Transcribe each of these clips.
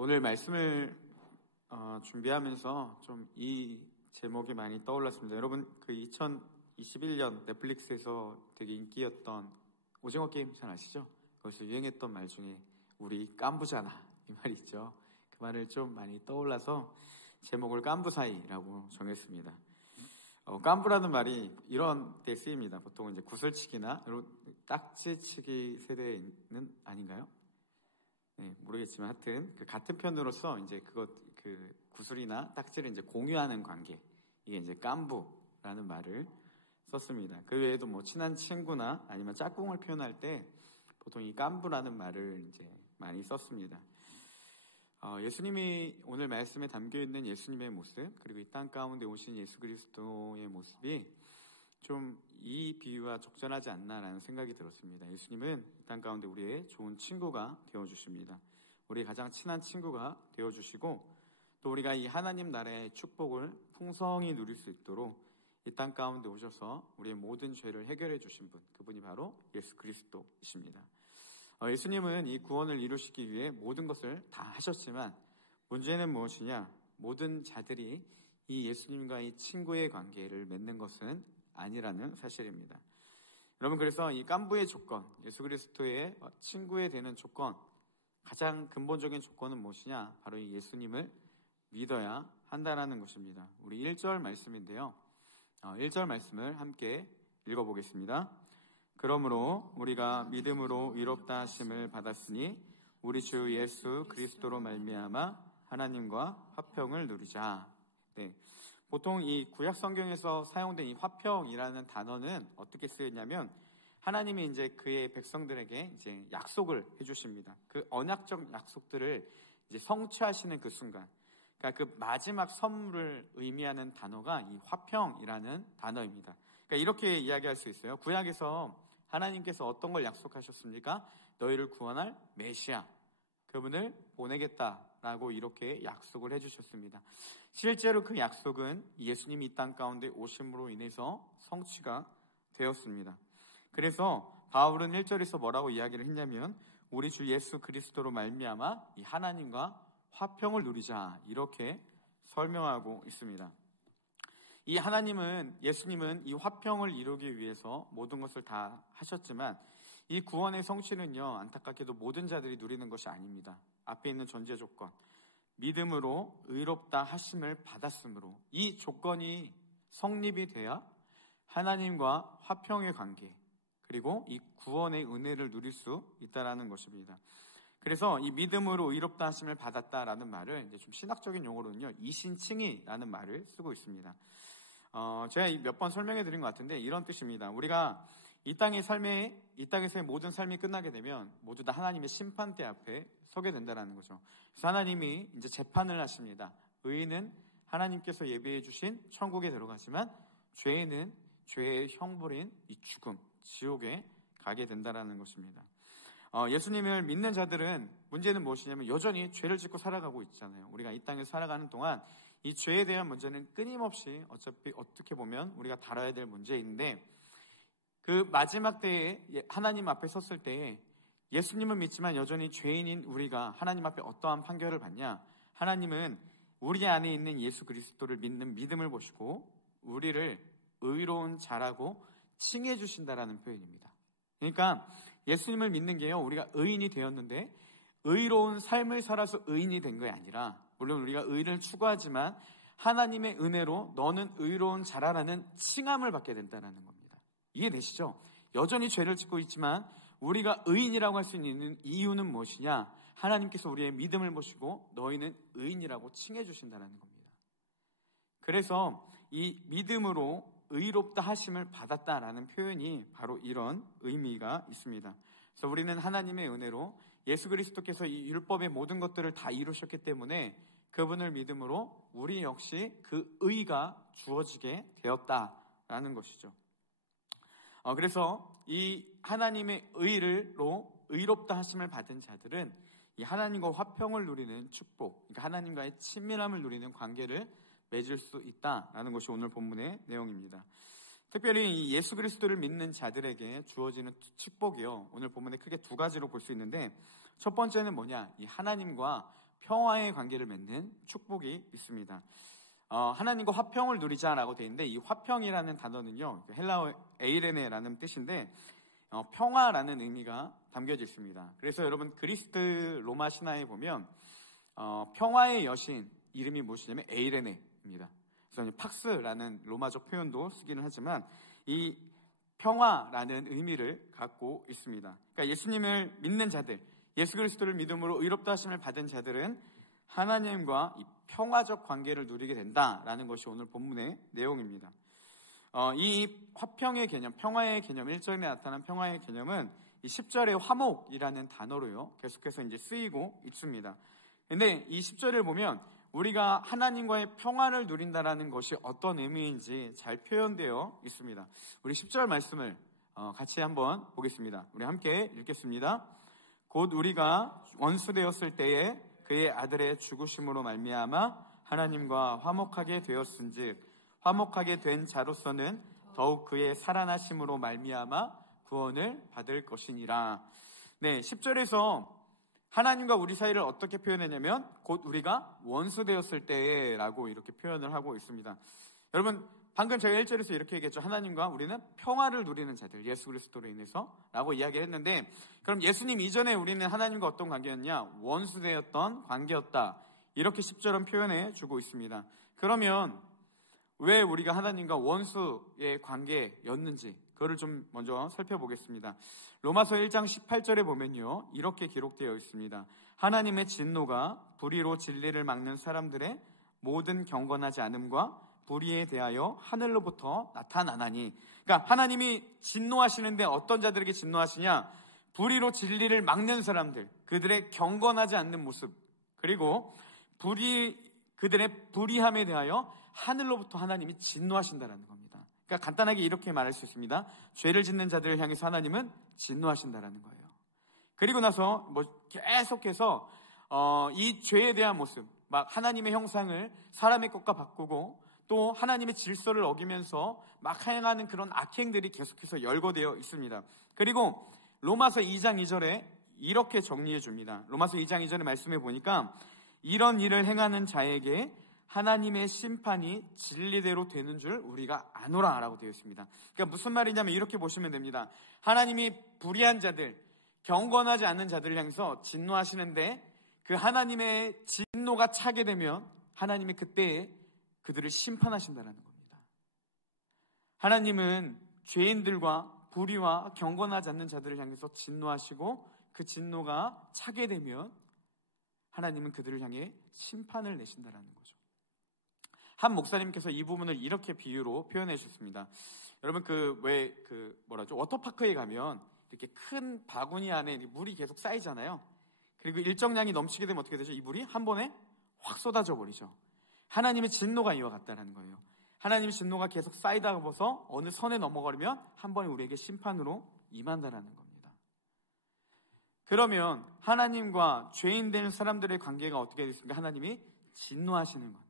오늘 말씀을 준비하면서 좀 이 제목이 많이 떠올랐습니다. 여러분, 그 2021년 넷플릭스에서 되게 인기였던 오징어 게임 잘 아시죠? 거기서 유행했던 말 중에 우리 깐부잖아, 이 말이 있죠. 그 말을 좀 많이 떠올라서 제목을 깐부사이라고 정했습니다. 깐부라는 말이 이런 데 쓰입니다. 보통 이제 구슬치기나 이런 딱지치기 세대는 아닌가요? 네, 모르겠지만 하여튼 그 같은 편으로서 이제 그 구슬이나 딱지를 이제 공유하는 관계, 이게 이제 깐부라는 말을 썼습니다. 그 외에도 뭐 친한 친구나 아니면 짝꿍을 표현할 때 보통 이 깐부라는 말을 이제 많이 썼습니다. 예수님이 오늘 말씀에 담겨 있는 예수님의 모습, 그리고 이 땅 가운데 오신 예수 그리스도의 모습이 좀 이 비유와 적절하지 않나라는 생각이 들었습니다. 예수님은 이 땅 가운데 우리의 좋은 친구가 되어주십니다. 우리의 가장 친한 친구가 되어주시고, 또 우리가 이 하나님 나라의 축복을 풍성히 누릴 수 있도록 이 땅 가운데 오셔서 우리의 모든 죄를 해결해 주신 분, 그분이 바로 예수 그리스도이십니다. 예수님은 이 구원을 이루시기 위해 모든 것을 다 하셨지만 문제는 무엇이냐? 모든 자들이 이 예수님과의 친구의 관계를 맺는 것은 아니라는 사실입니다. 여러분, 그래서 이 깐부의 조건, 예수 그리스도의 친구에 되는 조건, 가장 근본적인 조건은 무엇이냐? 바로 이 예수님을 믿어야 한다는 것입니다. 우리 1절 말씀인데요. 1절 말씀을 함께 읽어보겠습니다. 그러므로 우리가 믿음으로 의롭다 하심을 받았으니 우리 주 예수 그리스도로 말미암아 하나님과 화평을 누리자. 네. 보통 이 구약 성경에서 사용된 이 화평이라는 단어는 어떻게 쓰였냐면 하나님이 이제 그의 백성들에게 이제 약속을 해주십니다. 그 언약적 약속들을 이제 성취하시는 그 순간, 그러니까 그 마지막 선물을 의미하는 단어가 이 화평이라는 단어입니다. 그러니까 이렇게 이야기할 수 있어요. 구약에서 하나님께서 어떤 걸 약속하셨습니까? 너희를 구원할 메시아, 그분을 보내겠다라고 이렇게 약속을 해주셨습니다. 실제로 그 약속은 예수님이 이 땅 가운데 오심으로 인해서 성취가 되었습니다. 그래서 바울은 1절에서 뭐라고 이야기를 했냐면 우리 주 예수 그리스도로 말미암아 이 하나님과 화평을 누리자, 이렇게 설명하고 있습니다. 이 예수님은 이 화평을 이루기 위해서 모든 것을 다 하셨지만 이 구원의 성취는요, 안타깝게도 모든 자들이 누리는 것이 아닙니다. 앞에 있는 전제 조건, 믿음으로 의롭다 하심을 받았으므로, 이 조건이 성립이 돼야 하나님과 화평의 관계, 그리고 이 구원의 은혜를 누릴 수 있다라는 것입니다. 그래서 이 믿음으로 의롭다 하심을 받았다라는 말을 이제 좀 신학적인 용어로는요, 이신칭의라는 말을 쓰고 있습니다. 제가 몇 번 설명해 드린 것 같은데 이런 뜻입니다. 우리가 이 땅에서의 모든 삶이 끝나게 되면 모두 다 하나님의 심판대 앞에 서게 된다는 거죠. 그래서 하나님이 이제 재판을 하십니다. 의인은 하나님께서 예비해 주신 천국에 들어가지만 죄인은 죄의 형벌인 이 죽음, 지옥에 가게 된다는 것입니다. 예수님을 믿는 자들은 문제는 무엇이냐면 여전히 죄를 짓고 살아가고 있잖아요. 우리가 이 땅에 살아가는 동안 이 죄에 대한 문제는 끊임없이 어차피 어떻게 보면 우리가 다뤄야 될 문제인데, 그 마지막 때에 하나님 앞에 섰을 때에 예수님은 믿지만 여전히 죄인인 우리가 하나님 앞에 어떠한 판결을 받냐? 하나님은 우리 안에 있는 예수 그리스도를 믿는 믿음을 보시고 우리를 의로운 자라고 칭해 주신다라는 표현입니다. 그러니까 예수님을 믿는 게요, 우리가 의인이 되었는데 의로운 삶을 살아서 의인이 된 게 아니라, 물론 우리가 의를 추구하지만 하나님의 은혜로 너는 의로운 자라라는 칭함을 받게 된다는 겁니다. 이해되시죠? 여전히 죄를 짓고 있지만 우리가 의인이라고 할 수 있는 이유는 무엇이냐? 하나님께서 우리의 믿음을 보시고 너희는 의인이라고 칭해 주신다는 겁니다. 그래서 이 믿음으로 의롭다 하심을 받았다라는 표현이 바로 이런 의미가 있습니다. 그래서 우리는 하나님의 은혜로 예수 그리스도께서 이 율법의 모든 것들을 다 이루셨기 때문에 그분을 믿음으로 우리 역시 그 의가 주어지게 되었다라는 것이죠. 그래서 이 하나님의 의로 의롭다 하심을 받은 자들은 이 하나님과 화평을 누리는 축복, 그러니까 하나님과의 친밀함을 누리는 관계를 맺을 수 있다라는 것이 오늘 본문의 내용입니다. 특별히 이 예수 그리스도를 믿는 자들에게 주어지는 축복이요, 오늘 본문에 크게 두 가지로 볼 수 있는데, 첫 번째는 뭐냐? 이 하나님과 평화의 관계를 맺는 축복이 있습니다. 하나님과 화평을 누리자라고 되어 있는데, 이 화평이라는 단어는요, 헬라어 에이레네라는 뜻인데 평화라는 의미가 담겨져 있습니다. 그래서 여러분 그리스 로마 신화에 보면 평화의 여신 이름이 무엇이냐면 에이레네입니다. 그래서 팍스라는 로마적 표현도 쓰기는 하지만 이 평화라는 의미를 갖고 있습니다. 그러니까 예수님을 믿는 자들, 예수 그리스도를 믿음으로 의롭다 하심을 받은 자들은 하나님과 이 평화적 관계를 누리게 된다라는 것이 오늘 본문의 내용입니다. 이 화평의 개념, 평화의 개념, 1절에 나타난 평화의 개념은 이 10절의 화목이라는 단어로요 계속해서 이제 쓰이고 있습니다. 근데 이 10절을 보면 우리가 하나님과의 평화를 누린다라는 것이 어떤 의미인지 잘 표현되어 있습니다. 우리 10절 말씀을 같이 한번 보겠습니다. 우리 함께 읽겠습니다. 곧 우리가 원수되었을 때에 그의 아들의 죽으심으로 말미암아 하나님과 화목하게 되었은즉 화목하게 된 자로서는 더욱 그의 살아나심으로 말미암아 구원을 받을 것이니라. 네, 10절에서 하나님과 우리 사이를 어떻게 표현했냐면 곧 우리가 원수되었을 때라고 이렇게 표현을 하고 있습니다. 여러분 방금 제가 1절에서 이렇게 얘기했죠. 하나님과 우리는 평화를 누리는 자들, 예수 그리스도로 인해서 라고 이야기를 했는데, 그럼 예수님 이전에 우리는 하나님과 어떤 관계였냐? 원수되었던 관계였다, 이렇게 10절은 표현해 주고 있습니다. 그러면 왜 우리가 하나님과 원수의 관계였는지 그거를 좀 먼저 살펴보겠습니다. 로마서 1장 18절에 보면요 이렇게 기록되어 있습니다. 하나님의 진노가 불의로 진리를 막는 사람들의 모든 경건하지 않음과 불의에 대하여 하늘로부터 나타나나니. 그러니까 하나님이 진노하시는데 어떤 자들에게 진노하시냐? 불의로 진리를 막는 사람들, 그들의 경건하지 않는 모습, 그리고 그들의 불의함에 대하여 하늘로부터 하나님이 진노하신다는 겁니다. 그러니까 간단하게 이렇게 말할 수 있습니다. 죄를 짓는 자들을 향해서 하나님은 진노하신다는 거예요. 그리고 나서 계속해서 이 죄에 대한 모습, 막 하나님의 형상을 사람의 것과 바꾸고 또 하나님의 질서를 어기면서 막 행하는 그런 악행들이 계속해서 열거되어 있습니다. 그리고 로마서 2장 2절에 이렇게 정리해 줍니다. 로마서 2장 2절의 말씀에 보니까 이런 일을 행하는 자에게 하나님의 심판이 진리대로 되는 줄 우리가 아노라 라고 되어 있습니다. 그러니까 무슨 말이냐면 이렇게 보시면 됩니다. 하나님이 불의한 자들, 경건하지 않는 자들을 향해서 진노하시는데 그 하나님의 진노가 차게 되면 하나님이 그때에 그들을 심판하신다는 겁니다. 하나님은 죄인들과 불의와 경건하지 않는 자들을 향해서 진노하시고 그 진노가 차게 되면 하나님은 그들을 향해 심판을 내신다는 거죠. 한 목사님께서 이 부분을 이렇게 비유로 표현해 주셨습니다. 여러분 워터파크에 가면 이렇게 큰 바구니 안에 물이 계속 쌓이잖아요. 그리고 일정량이 넘치게 되면 어떻게 되죠? 이 물이 한 번에 확 쏟아져 버리죠. 하나님의 진노가 이와 같다는 거예요. 하나님의 진노가 계속 쌓이다 보서 어느 선에 넘어가면 한 번에 우리에게 심판으로 임한다는 겁니다. 그러면 하나님과 죄인 된 사람들의 관계가 어떻게 됐습니까? 하나님이 진노하시는 관계.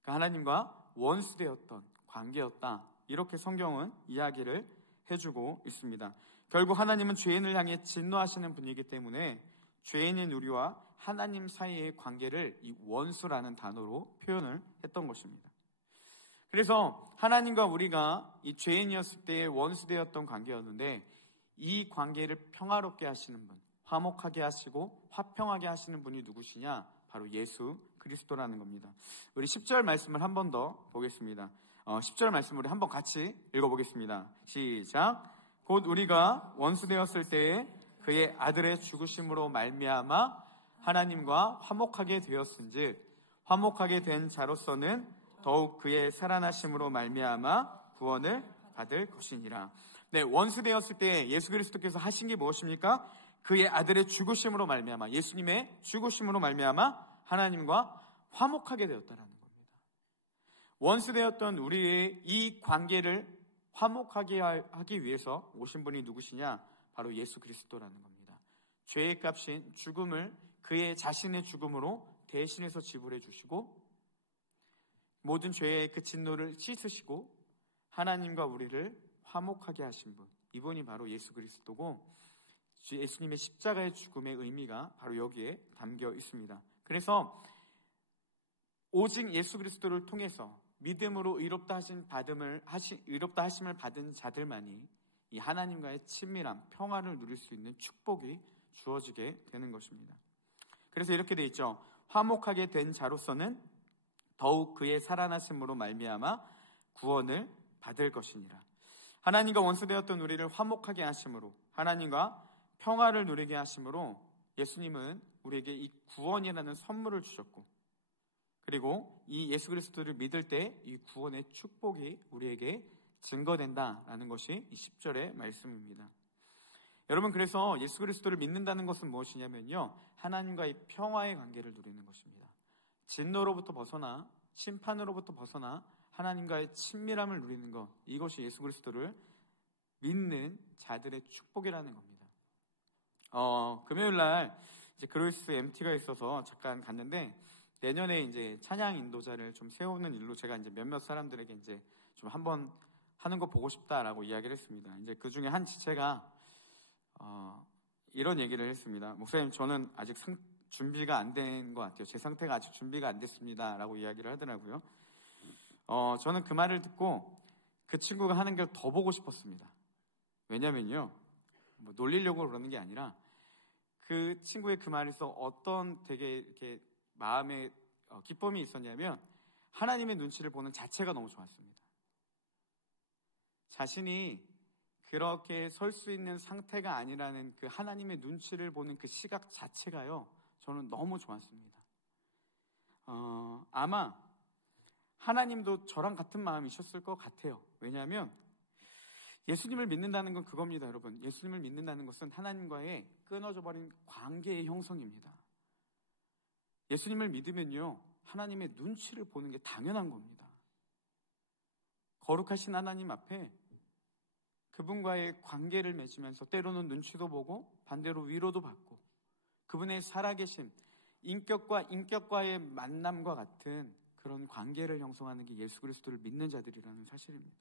그러니까 하나님과 원수되었던 관계였다. 이렇게 성경은 이야기를 해주고 있습니다. 결국 하나님은 죄인을 향해 진노하시는 분이기 때문에 죄인인 우리와 하나님 사이의 관계를 이 원수라는 단어로 표현을 했던 것입니다. 그래서 하나님과 우리가 이 죄인이었을 때의 원수되었던 관계였는데 이 관계를 평화롭게 하시는 분, 화목하게 하시고 화평하게 하시는 분이 누구시냐? 바로 예수 그리스도라는 겁니다. 우리 10절 말씀을 한 번 더 보겠습니다. 10절 말씀 우리 한번 같이 읽어보겠습니다. 시작. 곧 우리가 원수되었을 때에 그의 아들의 죽으심으로 말미암아 하나님과 화목하게 되었은즉 화목하게 된 자로서는 더욱 그의 살아나심으로 말미암아 구원을 받을 것이니라. 네, 원수되었을 때 예수 그리스도께서 하신 게 무엇입니까? 그의 아들의 죽으심으로 말미암아, 예수님의 죽으심으로 말미암아 하나님과 화목하게 되었다는 겁니다. 원수되었던 우리의 이 관계를 화목하게 하기 위해서 오신 분이 누구시냐? 바로 예수 그리스도라는 겁니다. 죄의 값인 죽음을 그의 자신의 죽음으로 대신해서 지불해 주시고 모든 죄의 그 진노를 씻으시고 하나님과 우리를 화목하게 하신 분, 이분이 바로 예수 그리스도고 예수님의 십자가의 죽음의 의미가 바로 여기에 담겨 있습니다. 그래서 오직 예수 그리스도를 통해서 믿음으로 의롭다 하심을 받은 자들만이 이 하나님과의 친밀함, 평화를 누릴 수 있는 축복이 주어지게 되는 것입니다. 그래서 이렇게 돼 있죠. 화목하게 된 자로서는 더욱 그의 살아나심으로 말미암아 구원을 받을 것이니라. 하나님과 원수되었던 우리를 화목하게 하심으로, 하나님과 평화를 누리게 하심으로 예수님은 우리에게 이 구원이라는 선물을 주셨고, 그리고 이 예수 그리스도를 믿을 때 이 구원의 축복이 우리에게 증거된다라는 것이 이 10절의 말씀입니다. 여러분, 그래서 예수 그리스도를 믿는다는 것은 무엇이냐면요, 하나님과의 평화의 관계를 누리는 것입니다. 진노로부터 벗어나 심판으로부터 벗어나 하나님과의 친밀함을 누리는 것, 이것이 예수 그리스도를 믿는 자들의 축복이라는 겁니다. 금요일날 이제 그로이스 MT가 있어서 잠깐 갔는데, 내년에 이제 찬양 인도자를 좀 세우는 일로 제가 이제 몇몇 사람들에게 이제 좀 한번 하는 거 보고 싶다라고 이야기를 했습니다. 이제 그 중에 한 지체가 이런 얘기를 했습니다. 목사님, 저는 아직 준비가 안 된 것 같아요. 제 상태가 아직 준비가 안 됐습니다라고 이야기를 하더라고요. 저는 그 말을 듣고 그 친구가 하는 걸 더 보고 싶었습니다. 왜냐면요, 뭐 놀리려고 그러는 게 아니라 그 친구의 그 말에서 어떤 되게 이렇게 마음에 기쁨이 있었냐면, 하나님의 눈치를 보는 자체가 너무 좋았습니다. 자신이 그렇게 설 수 있는 상태가 아니라는 그 하나님의 눈치를 보는 그 시각 자체가요, 저는 너무 좋았습니다. 아마 하나님도 저랑 같은 마음이셨을 것 같아요. 왜냐하면 예수님을 믿는다는 건 그겁니다, 여러분. 예수님을 믿는다는 것은 하나님과의 끊어져 버린 관계의 형성입니다. 예수님을 믿으면요, 하나님의 눈치를 보는 게 당연한 겁니다. 거룩하신 하나님 앞에 그분과의 관계를 맺으면서 때로는 눈치도 보고 반대로 위로도 받고, 그분의 살아계심, 인격과 인격과의 만남과 같은 그런 관계를 형성하는 게 예수 그리스도를 믿는 자들이라는 사실입니다.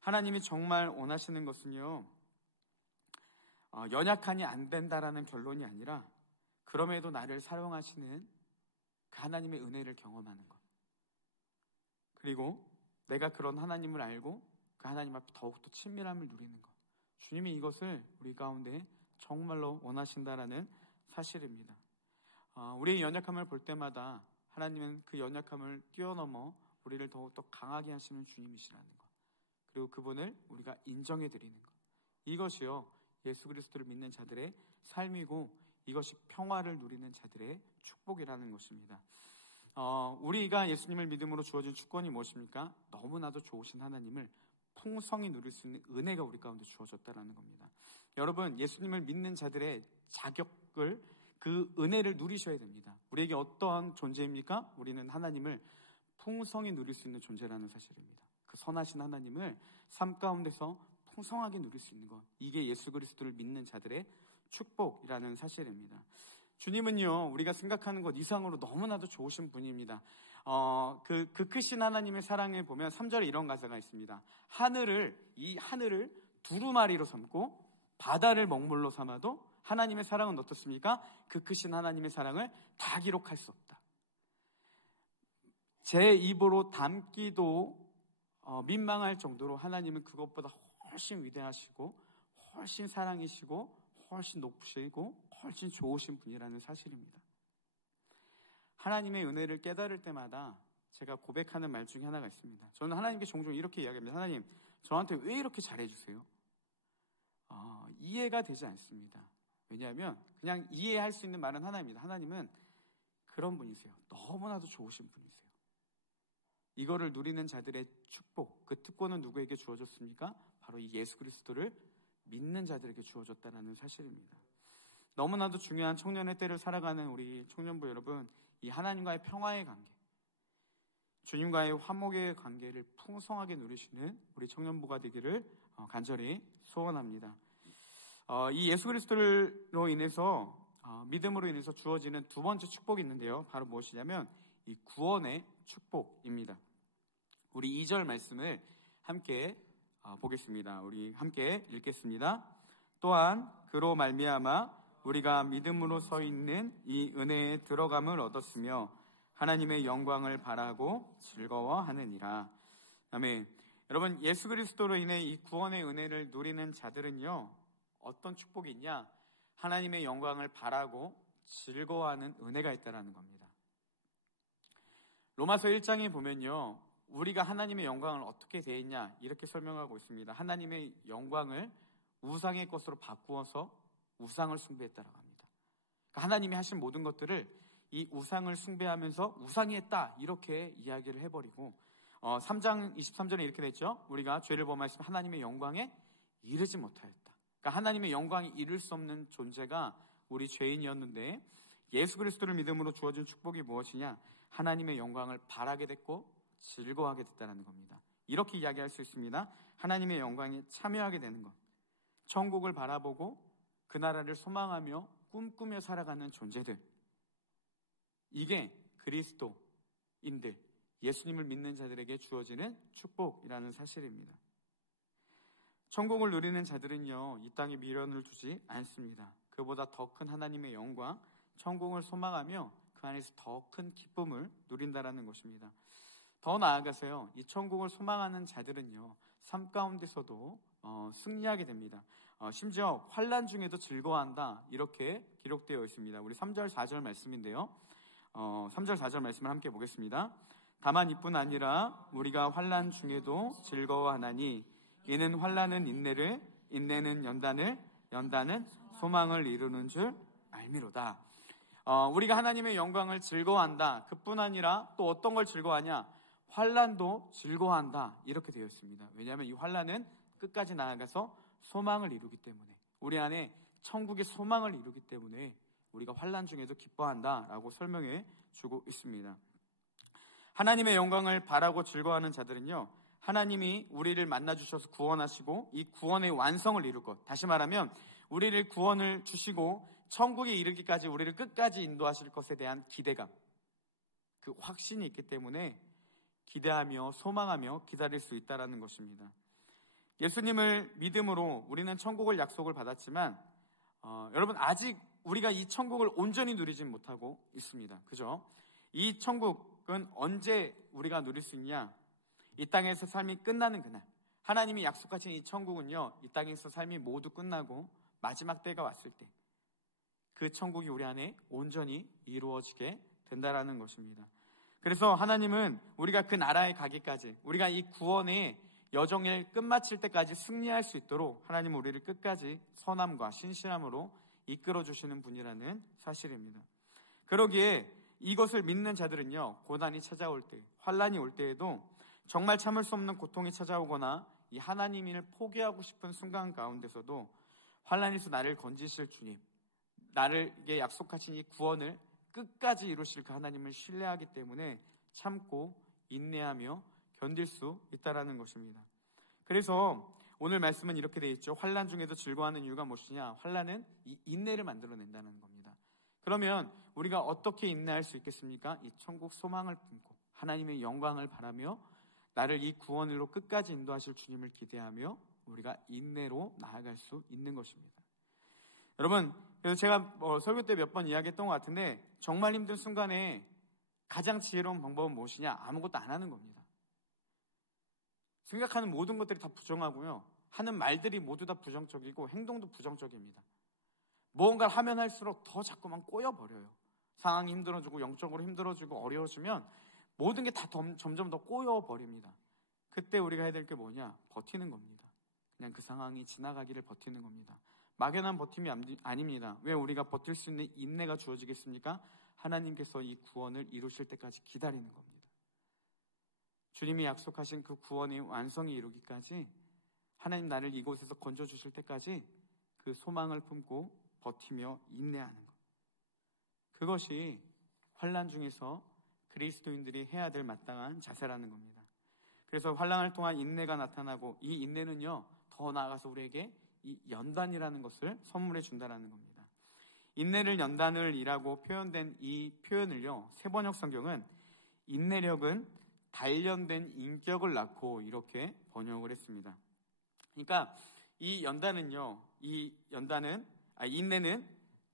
하나님이 정말 원하시는 것은요, 연약하니 안 된다라는 결론이 아니라 그럼에도 나를 사용하시는 그 하나님의 은혜를 경험하는 것, 그리고 내가 그런 하나님을 알고 그 하나님 앞에 더욱더 친밀함을 누리는 것, 주님이 이것을 우리 가운데 정말로 원하신다라는 사실입니다. 우리의 연약함을 볼 때마다 하나님은 그 연약함을 뛰어넘어 우리를 더욱더 강하게 하시는 주님이시라는 것, 그리고 그분을 우리가 인정해드리는 것, 이것이요 예수 그리스도를 믿는 자들의 삶이고, 이것이 평화를 누리는 자들의 축복이라는 것입니다. 우리가 예수님을 믿음으로 주어진 축권이 무엇입니까? 너무나도 좋으신 하나님을 풍성히 누릴 수 있는 은혜가 우리 가운데 주어졌다는 겁니다. 여러분, 예수님을 믿는 자들의 자격을, 그 은혜를 누리셔야 됩니다. 우리에게 어떠한 존재입니까? 우리는 하나님을 풍성히 누릴 수 있는 존재라는 사실입니다. 그 선하신 하나님을 삶 가운데서 풍성하게 누릴 수 있는 것, 이게 예수 그리스도를 믿는 자들의 축복이라는 사실입니다. 주님은요, 우리가 생각하는 것 이상으로 너무나도 좋으신 분입니다. 그 크신 하나님의 사랑을 보면 3절에 이런 가사가 있습니다. 이 하늘을 두루마리로 삼고 바다를 먹물로 삼아도 하나님의 사랑은 어떻습니까? 그 크신 하나님의 사랑을 다 기록할 수 없다. 제 입으로 담기도 민망할 정도로 하나님은 그것보다 훨씬 위대하시고 훨씬 사랑이시고 훨씬 높으시고 훨씬 좋으신 분이라는 사실입니다. 하나님의 은혜를 깨달을 때마다 제가 고백하는 말 중에 하나가 있습니다. 저는 하나님께 종종 이렇게 이야기합니다. 하나님, 저한테 왜 이렇게 잘해주세요? 이해가 되지 않습니다. 왜냐하면 그냥 이해할 수 있는 말은 하나입니다. 하나님은 그런 분이세요. 너무나도 좋으신 분이세요. 이거를 누리는 자들의 축복, 그 특권은 누구에게 주어졌습니까? 바로 이 예수 그리스도를 믿는 자들에게 주어졌다는 사실입니다. 너무나도 중요한 청년의 때를 살아가는 우리 청년부 여러분, 이 하나님과의 평화의 관계, 주님과의 화목의 관계를 풍성하게 누리시는 우리 청년부가 되기를 간절히 소원합니다. 이 예수 그리스도로 인해서 믿음으로 인해서 주어지는 두 번째 축복이 있는데요, 바로 무엇이냐면 이 구원의 축복입니다. 우리 2절 말씀을 함께 보겠습니다. 우리 함께 읽겠습니다. 또한 그로 말미암아 우리가 믿음으로 서 있는 이 은혜에 들어감을 얻었으며 하나님의 영광을 바라고 즐거워하느니라. 아멘. 여러분, 예수 그리스도로 인해 이 구원의 은혜를 누리는 자들은요, 어떤 축복이 있냐? 하나님의 영광을 바라고 즐거워하는 은혜가 있다는 겁니다. 로마서 1장에 보면요, 우리가 하나님의 영광을 어떻게 대했냐 이렇게 설명하고 있습니다. 하나님의 영광을 우상의 것으로 바꾸어서 우상을 숭배했다라고 합니다. 그러니까 하나님이 하신 모든 것들을 이 우상을 숭배하면서 우상이 했다 이렇게 이야기를 해버리고 3장 23절에 이렇게 됐죠. 우리가 죄를 범하였으면 하나님의 영광에 이르지 못하였다. 그러니까 하나님의 영광에 이를 수 없는 존재가 우리 죄인이었는데 예수 그리스도를 믿음으로 주어진 축복이 무엇이냐? 하나님의 영광을 바라게 됐고 즐거워하게 됐다는 겁니다. 이렇게 이야기할 수 있습니다. 하나님의 영광에 참여하게 되는 것, 천국을 바라보고 그 나라를 소망하며 꿈꾸며 살아가는 존재들, 이게 그리스도인들, 예수님을 믿는 자들에게 주어지는 축복이라는 사실입니다. 천국을 누리는 자들은요, 이 땅에 미련을 두지 않습니다. 그보다 더 큰 하나님의 영광, 천국을 소망하며 그 안에서 더 큰 기쁨을 누린다라는 것입니다. 더 나아가서요, 이 천국을 소망하는 자들은요, 삶 가운데서도 승리하게 됩니다. 심지어 환난 중에도 즐거워한다 이렇게 기록되어 있습니다. 우리 3절 4절 말씀인데요, 3절 4절 말씀을 함께 보겠습니다. 다만 이뿐 아니라 우리가 환난 중에도 즐거워하나니 이는 환난은 인내를, 인내는 연단을, 연단은 소망을 이루는 줄 알미로다. 우리가 하나님의 영광을 즐거워한다. 그뿐 아니라 또 어떤 걸 즐거워하냐? 환난도 즐거워한다 이렇게 되어 있습니다. 왜냐하면 이 환난은 끝까지 나아가서 소망을 이루기 때문에, 우리 안에 천국의 소망을 이루기 때문에 우리가 환난 중에도 기뻐한다라고 설명해 주고 있습니다. 하나님의 영광을 바라고 즐거워하는 자들은요, 하나님이 우리를 만나주셔서 구원하시고 이 구원의 완성을 이룰 것, 다시 말하면 우리를 구원을 주시고 천국에 이르기까지 우리를 끝까지 인도하실 것에 대한 기대감, 그 확신이 있기 때문에 기대하며 소망하며 기다릴 수 있다는 것입니다. 예수님을 믿음으로 우리는 천국을 약속을 받았지만 여러분, 아직 우리가 이 천국을 온전히 누리진 못하고 있습니다. 그죠? 이 천국은 언제 우리가 누릴 수 있냐? 이 땅에서 삶이 끝나는 그날, 하나님이 약속하신 이 천국은요, 이 땅에서 삶이 모두 끝나고 마지막 때가 왔을 때 그 천국이 우리 안에 온전히 이루어지게 된다라는 것입니다. 그래서 하나님은 우리가 그 나라에 가기까지, 우리가 이 구원의 여정을 끝마칠 때까지 승리할 수 있도록 하나님은 우리를 끝까지 선함과 신실함으로 이끌어 주시는 분이라는 사실입니다. 그러기에 이것을 믿는 자들은요, 고난이 찾아올 때, 환난이 올 때에도 정말 참을 수 없는 고통이 찾아오거나 이 하나님을 포기하고 싶은 순간 가운데서도 환난에서 나를 건지실 주님, 나에게 약속하신 이 구원을 끝까지 이루실 그 하나님을 신뢰하기 때문에 참고 인내하며 견딜 수 있다라는 것입니다. 그래서 오늘 말씀은 이렇게 되어 있죠. 환난 중에도 즐거워하는 이유가 무엇이냐? 환난은 이 인내를 만들어낸다는 겁니다. 그러면 우리가 어떻게 인내할 수 있겠습니까? 이 천국 소망을 품고 하나님의 영광을 바라며 나를 이 구원으로 끝까지 인도하실 주님을 기대하며 우리가 인내로 나아갈 수 있는 것입니다. 여러분, 그래서 제가 설교 때 몇 번 이야기했던 것 같은데, 정말 힘든 순간에 가장 지혜로운 방법은 무엇이냐? 아무것도 안 하는 겁니다. 생각하는 모든 것들이 다 부정하고요, 하는 말들이 모두 다 부정적이고 행동도 부정적입니다. 무언가를 하면 할수록 더 자꾸만 꼬여버려요. 상황이 힘들어지고 영적으로 힘들어지고 어려워지면 모든 게 다 점점 더 꼬여버립니다. 그때 우리가 해야 될 게 뭐냐? 버티는 겁니다. 그냥 그 상황이 지나가기를 버티는 겁니다. 막연한 버팀이 아닙니다. 왜 우리가 버틸 수 있는 인내가 주어지겠습니까? 하나님께서 이 구원을 이루실 때까지 기다리는 겁니다. 주님이 약속하신 그 구원의 완성이 이루기까지, 하나님 나를 이곳에서 건져주실 때까지 그 소망을 품고 버티며 인내하는 것, 그것이 환난 중에서 그리스도인들이 해야 될 마땅한 자세라는 겁니다. 그래서 환난을 통한 인내가 나타나고, 이 인내는요, 더 나아가서 우리에게 이 연단이라는 것을 선물해 준다는 겁니다. 인내를 연단을이라고 표현된 이 표현을요, 세번역 성경은 인내력은 단련된 인격을 낳고 이렇게 번역을 했습니다. 그러니까 이 인내는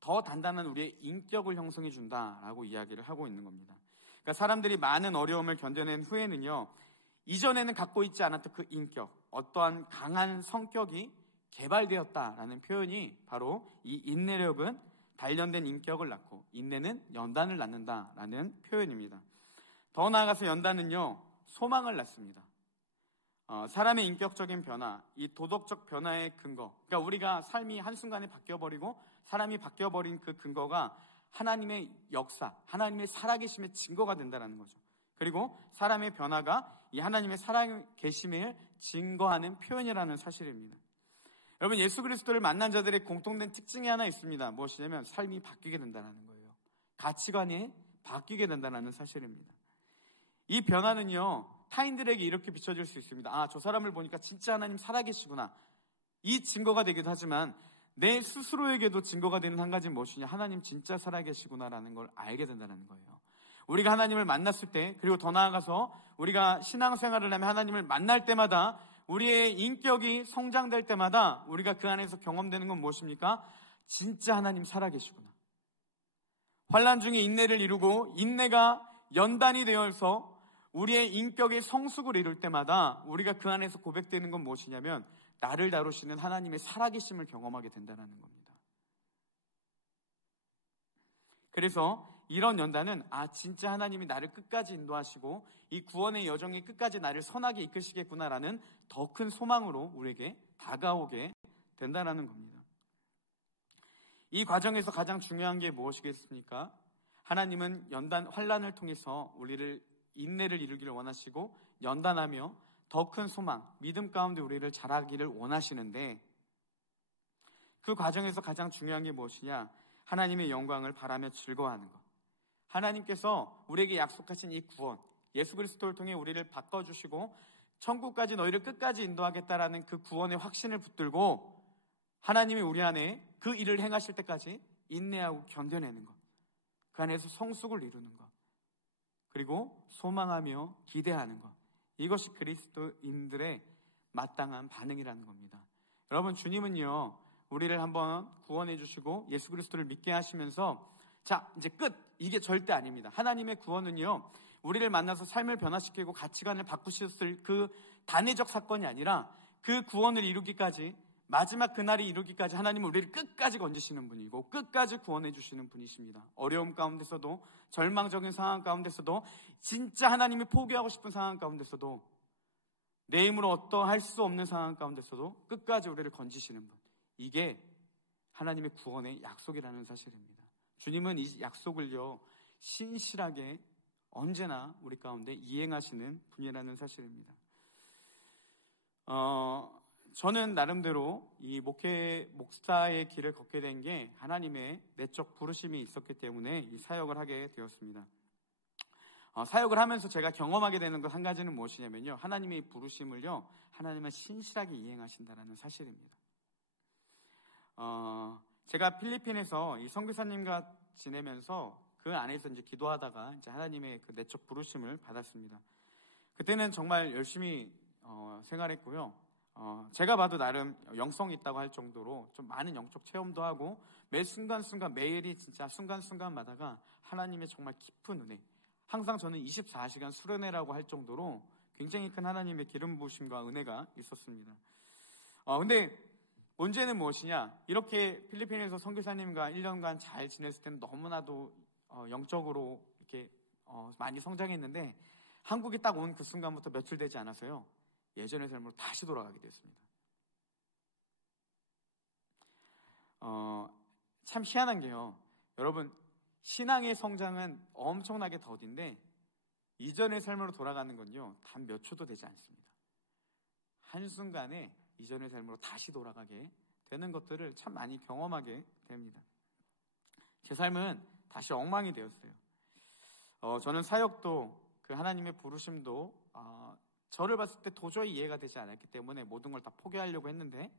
더 단단한 우리의 인격을 형성해 준다라고 이야기를 하고 있는 겁니다. 그러니까 사람들이 많은 어려움을 견뎌낸 후에는요, 이전에는 갖고 있지 않았던 그 인격, 어떠한 강한 성격이 개발되었다라는 표현이 바로 이 인내력은 단련된 인격을 낳고 인내는 연단을 낳는다라는 표현입니다. 더 나아가서 연단은요, 소망을 낳습니다. 사람의 인격적인 변화, 이 도덕적 변화의 근거, 그러니까 우리가 삶이 한순간에 바뀌어버리고 사람이 바뀌어버린 그 근거가 하나님의 역사, 하나님의 살아계심의 증거가 된다는 거죠. 그리고 사람의 변화가 이 하나님의 살아계심을 증거하는 표현이라는 사실입니다. 여러분, 예수 그리스도를 만난 자들의 공통된 특징이 하나 있습니다. 무엇이냐면 삶이 바뀌게 된다는 거예요. 가치관이 바뀌게 된다는 사실입니다. 이 변화는요, 타인들에게 이렇게 비춰질 수 있습니다. 아, 저 사람을 보니까 진짜 하나님 살아계시구나. 이 증거가 되기도 하지만 내 스스로에게도 증거가 되는 한 가지는 무엇이냐? 하나님 진짜 살아계시구나라는 걸 알게 된다는 거예요. 우리가 하나님을 만났을 때, 그리고 더 나아가서 우리가 신앙생활을 하면 하나님을 만날 때마다, 우리의 인격이 성장될 때마다 우리가 그 안에서 경험되는 건 무엇입니까? 진짜 하나님 살아계시구나. 환난 중에 인내를 이루고 인내가 연단이 되어서 우리의 인격의 성숙을 이룰 때마다 우리가 그 안에서 고백되는 건 무엇이냐면 나를 다루시는 하나님의 살아계심을 경험하게 된다는 겁니다. 그래서 이런 연단은 진짜 하나님이 나를 끝까지 인도하시고 이 구원의 여정이 끝까지 나를 선하게 이끄시겠구나라는 더 큰 소망으로 우리에게 다가오게 된다는 겁니다. 이 과정에서 가장 중요한 게 무엇이겠습니까? 하나님은 환난을 통해서 우리를 인내를 이루기를 원하시고 연단하며 더 큰 소망, 믿음 가운데 우리를 자라기를 원하시는데 그 과정에서 가장 중요한 게 무엇이냐? 하나님의 영광을 바라며 즐거워하는 것. 하나님께서 우리에게 약속하신 이 구원, 예수 그리스도를 통해 우리를 바꿔주시고 천국까지 너희를 끝까지 인도하겠다라는 그 구원의 확신을 붙들고 하나님이 우리 안에 그 일을 행하실 때까지 인내하고 견뎌내는 것, 그 안에서 성숙을 이루는 것, 그리고 소망하며 기대하는 것, 이것이 그리스도인들의 마땅한 반응이라는 겁니다. 여러분, 주님은요, 우리를 한번 구원해 주시고 예수 그리스도를 믿게 하시면서 자, 이제 끝! 이게 절대 아닙니다. 하나님의 구원은요, 우리를 만나서 삶을 변화시키고 가치관을 바꾸셨을 그 단회적 사건이 아니라 그 구원을 이루기까지, 마지막 그날이 이루기까지 하나님은 우리를 끝까지 건지시는 분이고 끝까지 구원해 주시는 분이십니다. 어려움 가운데서도, 절망적인 상황 가운데서도, 진짜 하나님이 포기하고 싶은 상황 가운데서도, 내 힘으로 어떠할 수 없는 상황 가운데서도 끝까지 우리를 건지시는 분, 이게 하나님의 구원의 약속이라는 사실입니다. 주님은 이 약속을요, 신실하게 언제나 우리 가운데 이행하시는 분이라는 사실입니다. 저는 나름대로 이 목사의 길을 걷게 된 게 하나님의 내적 부르심이 있었기 때문에 이 사역을 하게 되었습니다. 사역을 하면서 제가 경험하게 되는 것 한 가지는 무엇이냐면요, 하나님의 부르심을요, 하나님은 신실하게 이행하신다는 사실입니다. 제가 필리핀에서 이 선교사님과 지내면서 그 안에서 이제 기도하다가 이제 하나님의 그 내적 부르심을 받았습니다. 그때는 정말 열심히 생활했고요. 제가 봐도 나름 영성이 있다고 할 정도로 좀 많은 영적 체험도 하고 매 순간순간, 매일이 진짜 순간순간마다가 하나님의 정말 깊은 은혜, 항상 저는 24시간 수련회라고 할 정도로 굉장히 큰 하나님의 기름 부으심과 은혜가 있었습니다. 근데 문제는 무엇이냐? 이렇게 필리핀에서 선교사님과 1년간 잘 지냈을 때는 너무나도 영적으로 이렇게 많이 성장했는데 한국에 딱 온 그 순간부터 며칠 되지 않아서요, 예전의 삶으로 다시 돌아가게 됐습니다. 참 희한한 게요, 여러분, 신앙의 성장은 엄청나게 더딘데 이전의 삶으로 돌아가는 건요, 단 몇 초도 되지 않습니다. 한순간에 이전의 삶으로 다시 돌아가게 되는 것들을 참 많이 경험하게 됩니다. 제 삶은 다시 엉망이 되었어요. 저는 사역도 그 하나님의 부르심도 저를 봤을 때 도저히 이해가 되지 않았기 때문에 모든 걸 다 포기하려고 했는데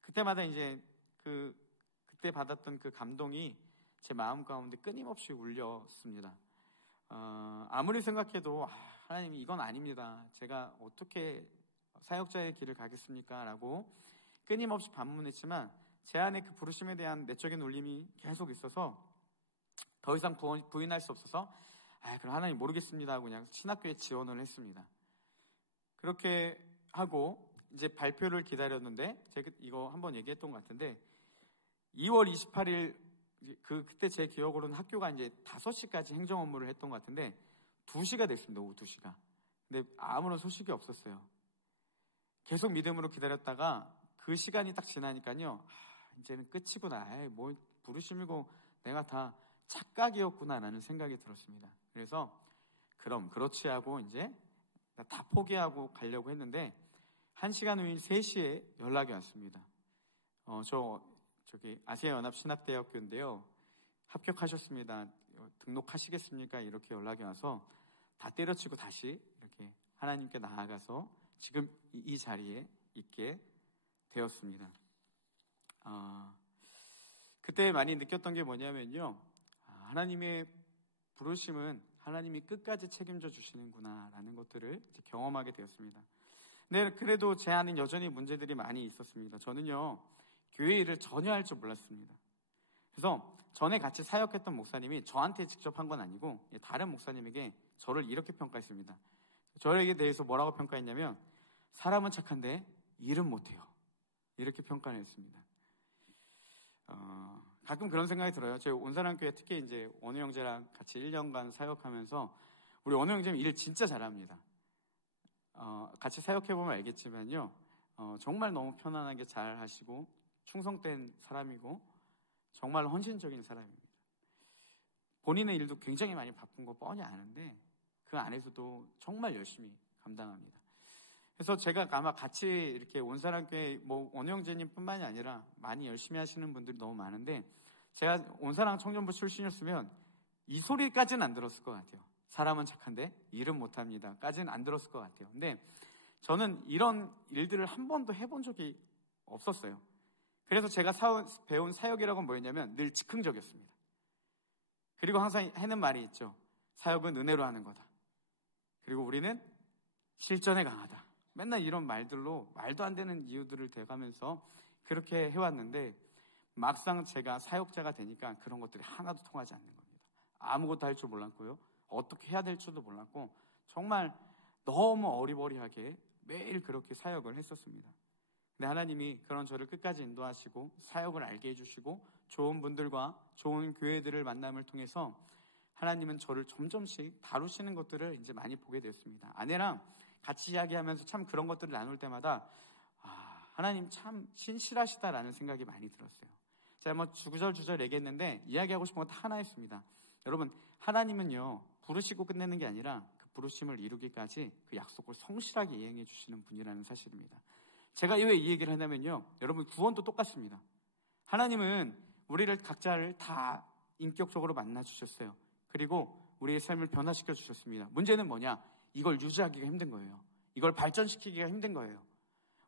그때마다 이제 그때 받았던 그 감동이 제 마음 가운데 끊임없이 울렸습니다. 아무리 생각해도 하나님 이건 아닙니다. 제가 어떻게 사역자의 길을 가겠습니까? 라고 끊임없이 반문했지만 제 안에 그 부르심에 대한 내적인 울림이 계속 있어서 더 이상 부인할 수 없어서 그럼 하나님 모르겠습니다 하고 그냥 신학교에 지원을 했습니다. 그렇게 하고 이제 발표를 기다렸는데 제가 이거 한번 얘기했던 것 같은데 2월 28일 그때 제 기억으로는 학교가 이제 5시까지 행정 업무를 했던 것 같은데 2시가 됐습니다. 오후 2시가. 근데 아무런 소식이 없었어요. 계속 믿음으로 기다렸다가 그 시간이 딱 지나니까요. 이제는 끝이구나. 뭐 부르심이고 내가 다 착각이었구나라는 생각이 들었습니다. 그래서 그럼 그렇지 하고 이제 다 포기하고 가려고 했는데 1시간 후인 3시에 연락이 왔습니다. 저기 아시아연합신학대학교인데요. 합격하셨습니다. 등록하시겠습니까? 이렇게 연락이 와서 다 때려치고 다시 이렇게 하나님께 나아가서 지금 이 자리에 있게 되었습니다. 그때 많이 느꼈던 게 뭐냐면요. 하나님의 부르심은 하나님이 끝까지 책임져 주시는구나 라는 것들을 경험하게 되었습니다. 네, 그래도 제 안엔 여전히 문제들이 많이 있었습니다. 저는요, 교회 일을 전혀 할 줄 몰랐습니다. 그래서 전에 같이 사역했던 목사님이 저한테 직접 한 건 아니고 다른 목사님에게 저를 이렇게 평가했습니다. 저에게 대해서 뭐라고 평가했냐면 사람은 착한데 일은 못해요. 이렇게 평가를 했습니다. 가끔 그런 생각이 들어요. 저희 온사랑교회 특히 이제 원우 형제랑 같이 1년간 사역하면서 우리 원우 형제는 일 진짜 잘합니다. 같이 사역해보면 알겠지만요. 정말 너무 편안하게 잘 하시고 충성된 사람이고 정말 헌신적인 사람입니다. 본인의 일도 굉장히 많이 바쁜 거 뻔히 아는데 그 안에서도 정말 열심히 감당합니다. 그래서 제가 아마 같이 이렇게 온사랑교회 원우 형제님 뿐만이 아니라 많이 열심히 하시는 분들이 너무 많은데 제가 온사랑 청년부 출신이었으면 이 소리까지는 안 들었을 것 같아요. 사람은 착한데 일은 못합니다 까지는 안 들었을 것 같아요. 근데 저는 이런 일들을 한 번도 해본 적이 없었어요. 그래서 제가 배운 사역이라고 뭐였냐면 늘 즉흥적이었습니다. 그리고 항상 하는 말이 있죠. 사역은 은혜로 하는 거다. 그리고 우리는 실전에 강하다. 맨날 이런 말들로 말도 안 되는 이유들을 대가면서 그렇게 해왔는데 막상 제가 사역자가 되니까 그런 것들이 하나도 통하지 않는 겁니다. 아무것도 할 줄 몰랐고요. 어떻게 해야 될 줄도 몰랐고 정말 너무 어리버리하게 매일 그렇게 사역을 했었습니다. 근데 하나님이 그런 저를 끝까지 인도하시고 사역을 알게 해주시고 좋은 분들과 좋은 교회들을 만남을 통해서 하나님은 저를 점점씩 다루시는 것들을 이제 많이 보게 되었습니다. 아내랑 같이 이야기하면서 참 그런 것들을 나눌 때마다 하나님 참 신실하시다라는 생각이 많이 들었어요. 제가 뭐 주구절주절 얘기했는데 이야기하고 싶은 건 다 하나 있습니다. 여러분 하나님은요 부르시고 끝내는 게 아니라 그 부르심을 이루기까지 그 약속을 성실하게 이행해 주시는 분이라는 사실입니다. 제가 왜 이 얘기를 하냐면요 여러분 구원도 똑같습니다. 하나님은 우리를 각자를 다 인격적으로 만나 주셨어요. 그리고 우리의 삶을 변화시켜 주셨습니다. 문제는 뭐냐? 이걸 유지하기가 힘든 거예요. 이걸 발전시키기가 힘든 거예요.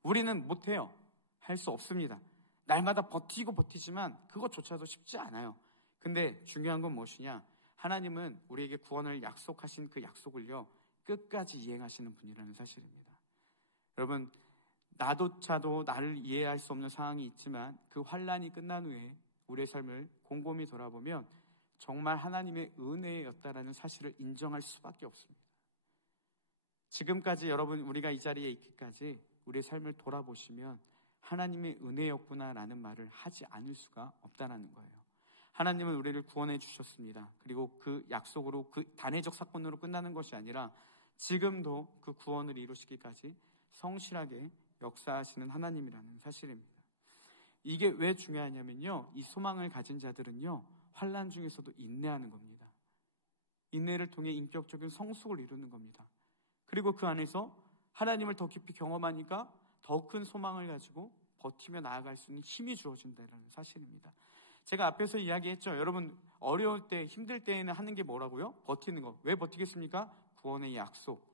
우리는 못해요. 할 수 없습니다. 날마다 버티지만 그것조차도 쉽지 않아요. 근데 중요한 건 무엇이냐? 하나님은 우리에게 구원을 약속하신 그 약속을요 끝까지 이행하시는 분이라는 사실입니다. 여러분 나조차도 나를 이해할 수 없는 상황이 있지만 그 환난이 끝난 후에 우리의 삶을 곰곰이 돌아보면 정말 하나님의 은혜였다라는 사실을 인정할 수밖에 없습니다. 지금까지 여러분 우리가 이 자리에 있기까지 우리의 삶을 돌아보시면 하나님의 은혜였구나라는 말을 하지 않을 수가 없다는 거예요. 하나님은 우리를 구원해 주셨습니다. 그리고 그 약속으로 그 단회적 사건으로 끝나는 것이 아니라 지금도 그 구원을 이루시기까지 성실하게 역사하시는 하나님이라는 사실입니다. 이게 왜 중요하냐면요 이 소망을 가진 자들은요 환난 중에서도 인내하는 겁니다. 인내를 통해 인격적인 성숙을 이루는 겁니다. 그리고 그 안에서 하나님을 더 깊이 경험하니까 더 큰 소망을 가지고 버티며 나아갈 수 있는 힘이 주어진다는 사실입니다. 제가 앞에서 이야기했죠. 여러분 어려울 때 힘들 때에는 하는 게 뭐라고요? 버티는 거. 왜 버티겠습니까? 구원의 약속.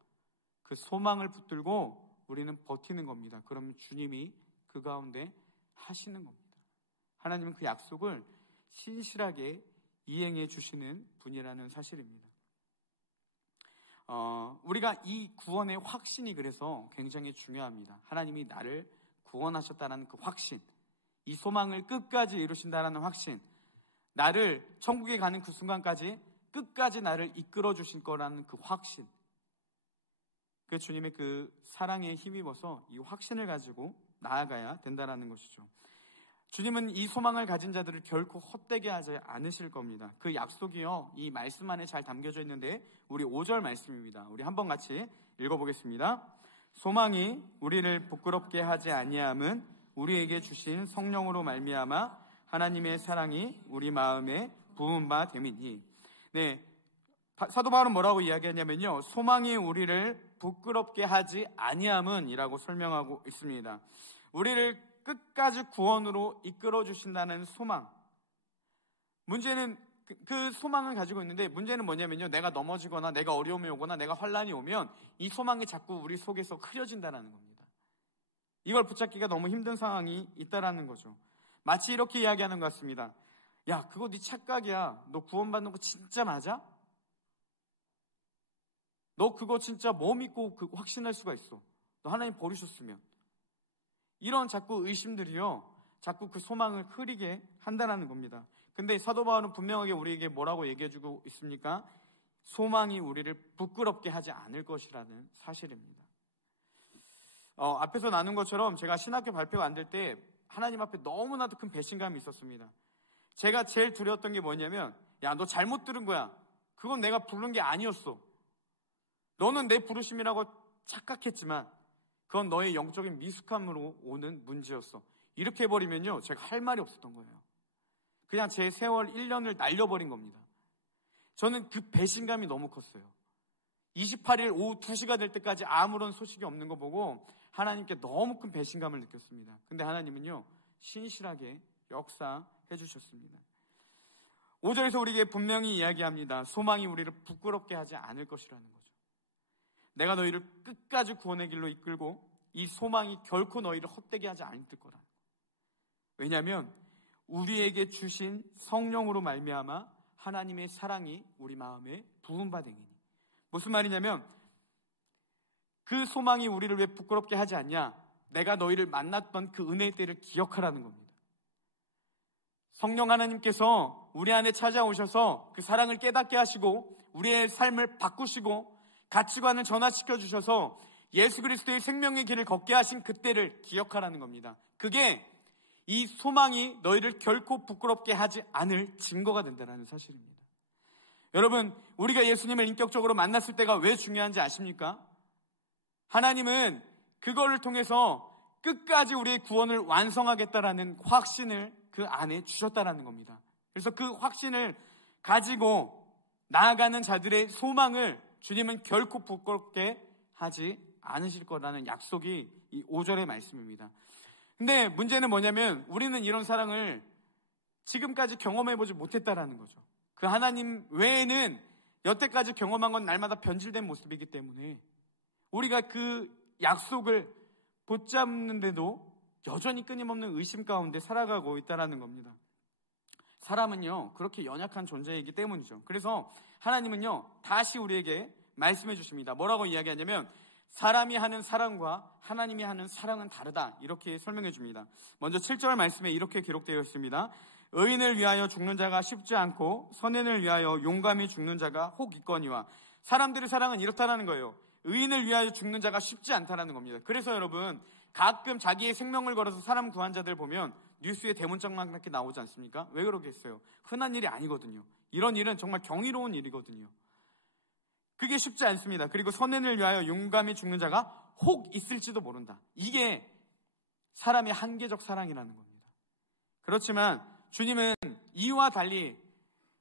그 소망을 붙들고 우리는 버티는 겁니다. 그러면 주님이 그 가운데 하시는 겁니다. 하나님은 그 약속을 신실하게 이행해 주시는 분이라는 사실입니다. 우리가 이 구원의 확신이 그래서 굉장히 중요합니다. 하나님이 나를 구원하셨다는 그 확신. 이 소망을 끝까지 이루신다라는 확신, 나를 천국에 가는 그 순간까지 끝까지 나를 이끌어 주실 거라는 그 확신, 그 주님의 그 사랑에 힘입어서 이 확신을 가지고 나아가야 된다라는 것이죠. 주님은 이 소망을 가진 자들을 결코 헛되게 하지 않으실 겁니다. 그 약속이요, 이 말씀 안에 잘 담겨져 있는데 우리 5절 말씀입니다. 우리 한번 같이 읽어보겠습니다. 소망이 우리를 부끄럽게 하지 아니함은 우리에게 주신 성령으로 말미암아 하나님의 사랑이 우리 마음에 부은 바 됨이니. 네, 사도 바울은 뭐라고 이야기하냐면요, 소망이 우리를 부끄럽게 하지 아니함은 이라고 설명하고 있습니다. 우리를 끝까지 구원으로 이끌어 주신다는 소망. 문제는 그 소망을 가지고 있는데, 문제는 뭐냐면요, 내가 넘어지거나 내가 어려움이 오거나 내가 환난이 오면 이 소망이 자꾸 우리 속에서 흐려진다는 겁니다. 이걸 붙잡기가 너무 힘든 상황이 있다라는 거죠. 마치 이렇게 이야기하는 것 같습니다. 야, 그거 네 착각이야. 너 구원받는 거 진짜 맞아? 너 그거 진짜 뭐 믿고 확신할 수가 있어? 너 하나님 버리셨으면. 이런 자꾸 의심들이요, 자꾸 그 소망을 흐리게 한다는 겁니다. 근데 사도 바울은 분명하게 우리에게 뭐라고 얘기해주고 있습니까? 소망이 우리를 부끄럽게 하지 않을 것이라는 사실입니다. 앞에서 나눈 것처럼 제가 신학교 발표가 안 될 때 하나님 앞에 너무나도 큰 배신감이 있었습니다. 제가 제일 두려웠던 게 뭐냐면, 야, 너 잘못 들은 거야. 그건 내가 부른 게 아니었어. 너는 내 부르심이라고 착각했지만 그건 너의 영적인 미숙함으로 오는 문제였어. 이렇게 해버리면요, 제가 할 말이 없었던 거예요. 그냥 제 세월 1년을 날려버린 겁니다. 저는 그 배신감이 너무 컸어요. 28일 오후 2시가 될 때까지 아무런 소식이 없는 거 보고 하나님께 너무 큰 배신감을 느꼈습니다. 근데 하나님은요, 신실하게 역사해 주셨습니다. 5절에서 우리에게 분명히 이야기합니다. 소망이 우리를 부끄럽게 하지 않을 것이라는 거죠. 내가 너희를 끝까지 구원의 길로 이끌고 이 소망이 결코 너희를 헛되게 하지 않을 거라는 거예요. 왜냐하면 우리에게 주신 성령으로 말미암아 하나님의 사랑이 우리 마음에 부은 바 되니. 무슨 말이냐면, 그 소망이 우리를 왜 부끄럽게 하지 않냐? 내가 너희를 만났던 그 은혜의 때를 기억하라는 겁니다. 성령 하나님께서 우리 안에 찾아오셔서 그 사랑을 깨닫게 하시고 우리의 삶을 바꾸시고 가치관을 전환시켜 주셔서 예수 그리스도의 생명의 길을 걷게 하신 그때를 기억하라는 겁니다. 그게 이 소망이 너희를 결코 부끄럽게 하지 않을 증거가 된다는 사실입니다. 여러분, 우리가 예수님을 인격적으로 만났을 때가 왜 중요한지 아십니까? 하나님은 그거를 통해서 끝까지 우리의 구원을 완성하겠다라는 확신을 그 안에 주셨다라는 겁니다. 그래서 그 확신을 가지고 나아가는 자들의 소망을 주님은 결코 부끄럽게 하지 않으실 거라는 약속이 이 5절의 말씀입니다. 근데 문제는 뭐냐면, 우리는 이런 사랑을 지금까지 경험해보지 못했다라는 거죠. 그 하나님 외에는 여태까지 경험한 건 날마다 변질된 모습이기 때문에 우리가 그 약속을 붙잡는데도 여전히 끊임없는 의심 가운데 살아가고 있다는 겁니다. 사람은요, 그렇게 연약한 존재이기 때문이죠. 그래서 하나님은요, 다시 우리에게 말씀해 주십니다. 뭐라고 이야기하냐면, 사람이 하는 사랑과 하나님이 하는 사랑은 다르다, 이렇게 설명해 줍니다. 먼저 7절 말씀에 이렇게 기록되어 있습니다. 의인을 위하여 죽는 자가 쉽지 않고 선인을 위하여 용감히 죽는 자가 혹 있거니와. 사람들의 사랑은 이렇다라는 거예요. 의인을 위하여 죽는 자가 쉽지 않다라는 겁니다. 그래서 여러분, 가끔 자기의 생명을 걸어서 사람 구한 자들 보면 뉴스에 대문짝만 이렇게 나오지 않습니까? 왜 그러겠어요? 흔한 일이 아니거든요. 이런 일은 정말 경이로운 일이거든요. 그게 쉽지 않습니다. 그리고 선인을 위하여 용감히 죽는 자가 혹 있을지도 모른다. 이게 사람의 한계적 사랑이라는 겁니다. 그렇지만 주님은 이와 달리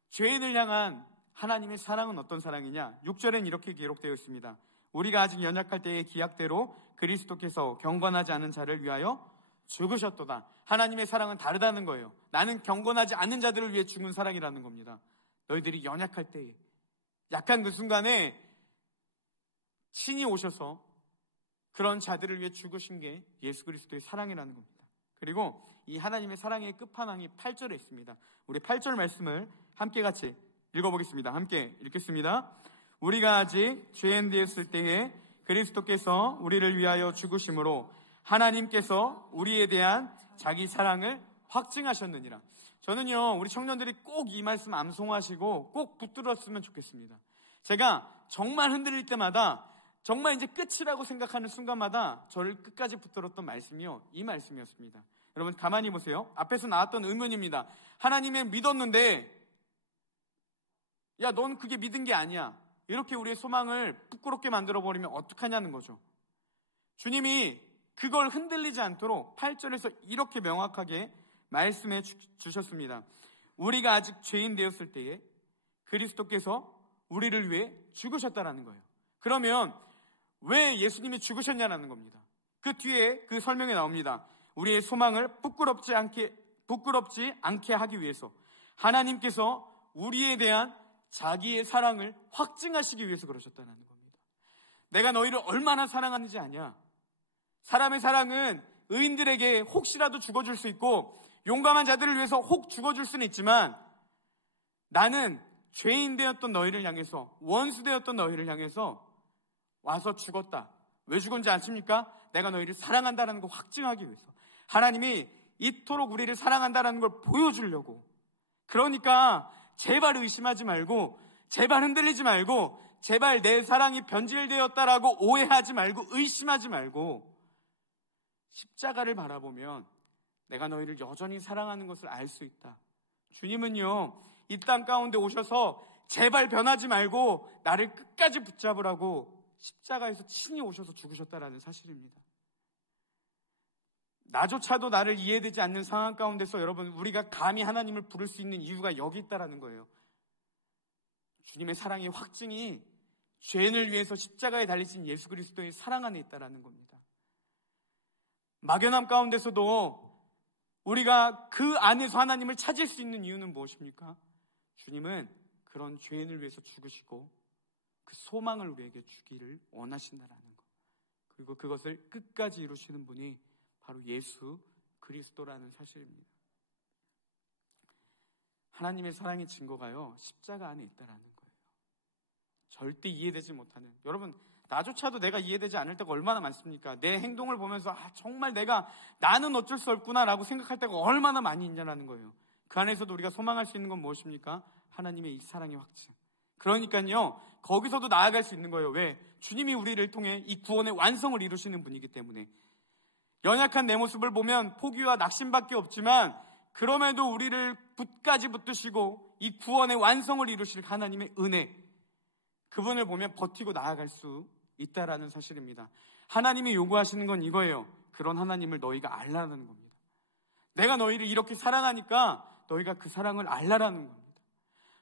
죄인을 향한 하나님의 사랑은 어떤 사랑이냐? 6절엔 이렇게 기록되어 있습니다. 우리가 아직 연약할 때의 기약대로 그리스도께서 경건하지 않은 자를 위하여 죽으셨도다. 하나님의 사랑은 다르다는 거예요. 나는 경건하지 않은 자들을 위해 죽은 사랑이라는 겁니다. 너희들이 연약할 때에, 약한 그 순간에 신이 오셔서 그런 자들을 위해 죽으신 게 예수 그리스도의 사랑이라는 겁니다. 그리고 이 하나님의 사랑의 끝판왕이 8절에 있습니다. 우리 8절 말씀을 함께 같이 읽어보겠습니다. 함께 읽겠습니다. 우리가 아직 죄인 되었을 때에 그리스도께서 우리를 위하여 죽으심으로 하나님께서 우리에 대한 자기 사랑을 확증하셨느니라. 저는요, 우리 청년들이 꼭 이 말씀 암송하시고 꼭 붙들었으면 좋겠습니다. 제가 정말 흔들릴 때마다, 정말 이제 끝이라고 생각하는 순간마다 저를 끝까지 붙들었던 말씀이요, 이 말씀이었습니다. 여러분 가만히 보세요. 앞에서 나왔던 의문입니다. 하나님을 믿었는데 야, 넌 그게 믿은 게 아니야. 이렇게 우리의 소망을 부끄럽게 만들어버리면 어떡하냐는 거죠. 주님이 그걸 흔들리지 않도록 8절에서 이렇게 명확하게 말씀해 주셨습니다. 우리가 아직 죄인 되었을 때에 그리스도께서 우리를 위해 죽으셨다라는 거예요. 그러면 왜 예수님이 죽으셨냐라는 겁니다. 그 뒤에 그 설명이 나옵니다. 우리의 소망을 부끄럽지 않게 하기 위해서, 하나님께서 우리에 대한 자기의 사랑을 확증하시기 위해서 그러셨다는 겁니다. 내가 너희를 얼마나 사랑하는지 아냐? 사람의 사랑은 의인들에게 혹시라도 죽어줄 수 있고 용감한 자들을 위해서 혹 죽어줄 수는 있지만, 나는 죄인 되었던 너희를 향해서, 원수 되었던 너희를 향해서 와서 죽었다. 왜 죽은지 아십니까? 내가 너희를 사랑한다는 걸 확증하기 위해서. 하나님이 이토록 우리를 사랑한다는 걸 보여주려고. 그러니까 제발 의심하지 말고, 제발 흔들리지 말고, 제발 내 사랑이 변질되었다라고 오해하지 말고, 의심하지 말고, 십자가를 바라보면 내가 너희를 여전히 사랑하는 것을 알 수 있다. 주님은요, 이 땅 가운데 오셔서 제발 변하지 말고 나를 끝까지 붙잡으라고 십자가에서 친히 오셔서 죽으셨다라는 사실입니다. 나조차도 나를 이해되지 않는 상황 가운데서 여러분, 우리가 감히 하나님을 부를 수 있는 이유가 여기 있다라는 거예요. 주님의 사랑의 확증이 죄인을 위해서 십자가에 달리신 예수 그리스도의 사랑 안에 있다라는 겁니다. 막연함 가운데서도 우리가 그 안에서 하나님을 찾을 수 있는 이유는 무엇입니까? 주님은 그런 죄인을 위해서 죽으시고 그 소망을 우리에게 주기를 원하신다라는 것. 그리고 그것을 끝까지 이루시는 분이 바로 예수 그리스도라는 사실입니다. 하나님의 사랑의 증거가요, 십자가 안에 있다라는 거예요. 절대 이해되지 못하는, 여러분 나조차도 내가 이해되지 않을 때가 얼마나 많습니까? 내 행동을 보면서 정말 나는 어쩔 수 없구나 라고 생각할 때가 얼마나 많이 있냐라는 거예요. 그 안에서도 우리가 소망할 수 있는 건 무엇입니까? 하나님의 이 사랑의 확증. 그러니까요, 거기서도 나아갈 수 있는 거예요. 왜? 주님이 우리를 통해 이 구원의 완성을 이루시는 분이기 때문에. 연약한 내 모습을 보면 포기와 낙심밖에 없지만, 그럼에도 우리를 붙까지 붙드시고 이 구원의 완성을 이루실 하나님의 은혜, 그분을 보면 버티고 나아갈 수 있다라는 사실입니다. 하나님이 요구하시는 건 이거예요. 그런 하나님을 너희가 알라는 겁니다. 내가 너희를 이렇게 사랑하니까 너희가 그 사랑을 알라라는 겁니다.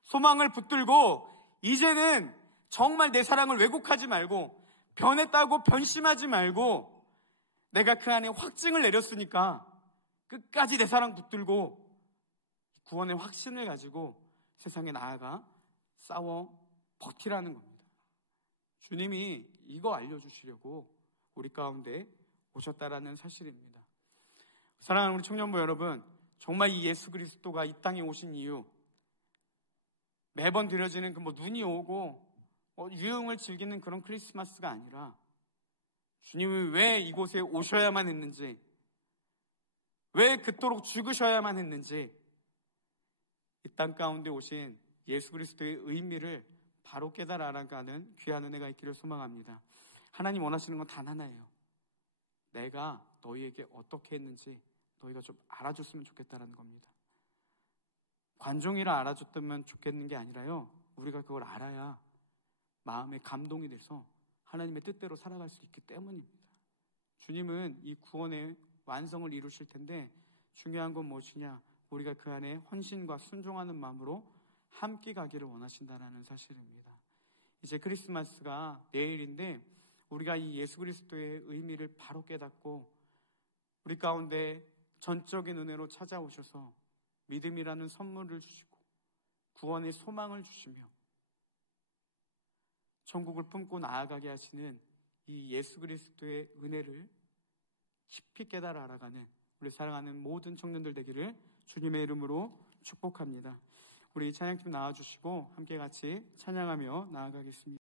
소망을 붙들고 이제는 정말 내 사랑을 왜곡하지 말고, 변했다고 변심하지 말고, 내가 그 안에 확증을 내렸으니까 끝까지 내 사랑 붙들고 구원의 확신을 가지고 세상에 나아가 싸워 버티라는 겁니다. 주님이 이거 알려주시려고 우리 가운데 오셨다라는 사실입니다. 사랑하는 우리 청년부 여러분, 정말 이 예수 그리스도가 이 땅에 오신 이유, 매번 드려지는 그 눈이 오고 유흥을 즐기는 그런 크리스마스가 아니라, 주님이 왜 이곳에 오셔야만 했는지, 왜 그토록 죽으셔야만 했는지, 이 땅 가운데 오신 예수 그리스도의 의미를 바로 깨달아 알아가는 귀한 은혜가 있기를 소망합니다. 하나님 원하시는 건 단 하나예요. 내가 너희에게 어떻게 했는지 너희가 좀 알아줬으면 좋겠다는 겁니다. 관종이라 알아줬다면 좋겠는 게 아니라요, 우리가 그걸 알아야 마음에 감동이 돼서 하나님의 뜻대로 살아갈 수 있기 때문입니다. 주님은 이 구원의 완성을 이루실 텐데, 중요한 건 무엇이냐? 우리가 그 안에 헌신과 순종하는 마음으로 함께 가기를 원하신다는 사실입니다. 이제 크리스마스가 내일인데, 우리가 이 예수 그리스도의 의미를 바로 깨닫고 우리 가운데 전적인 은혜로 찾아오셔서 믿음이라는 선물을 주시고 구원의 소망을 주시며 천국을 품고 나아가게 하시는 이 예수 그리스도의 은혜를 깊이 깨달아 알아가는 우리 사랑하는 모든 청년들 되기를 주님의 이름으로 축복합니다. 우리 찬양팀 나와주시고 함께 같이 찬양하며 나아가겠습니다.